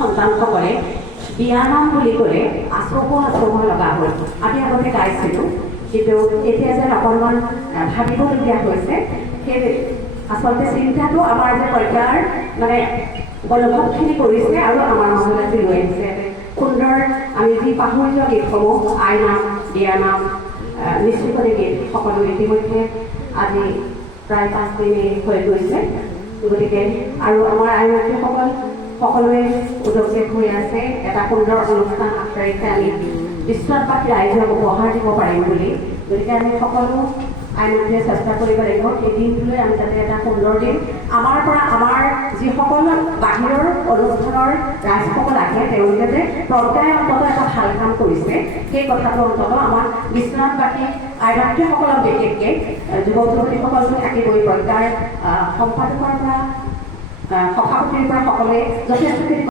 সন্তানসকলে বিয়ানাম বুলি ক'লে আচকো লগা হ'ল। আমি আগতে গাইছিলোঁ, কিন্তু এতিয়া যেন অকণমান ভাবিবলগীয়া হৈছে। সেই আচলতে চিন্তাটো আমাৰ যে পৰ্যায়ৰ মানে গণভাৱখিনি কৰিছে আৰু আমাৰ মাজলৈ আজি লৈ আহিছে। সুন্দৰ আমি যি পাহৰি যোৱা গীতসমূহ আইনাম, বিয়ানাম, নিশ্চিতনি গীত সকলো ইতিমধ্যে আজি প্ৰায় 5 দিন হৈ গৈছে। গতিকে আৰু আমাৰ আইনসকল সকলোৱে উদ্যোগ হৈ আছে এটা সুন্দৰ অনুষ্ঠান আগবাঢ়িছে। আমি বিশ্ববাসী ৰাইজক উপহাৰ দিব পাৰিম বুলি। গতিকে আমি সকলো আইনমন্ত্ৰীয়ে চেষ্টা কৰিব লাগিব সেই দিনটোলৈ আমি যাতে এটা সুন্দৰ দিন আমাৰ পৰা আমাৰ যিসকল বাহিৰৰ অনুষ্ঠানৰ ৰাইজসকল আহে তেওঁলোকে যে প্ৰজ্ঞাই অন্তত এটা ভাল কাম কৰিছে সেই কথাটো অন্তত আমাৰ বিশ্বনাথবাসী আইনমন্ত্ৰীসকলক বিশেষকৈ যুৱক যুৱতীসকলক থাকিবই। প্ৰজ্ঞাৰ সম্পাদকৰ পৰা সভাপতিৰ পৰা সকলোৱে যথেষ্টখিনি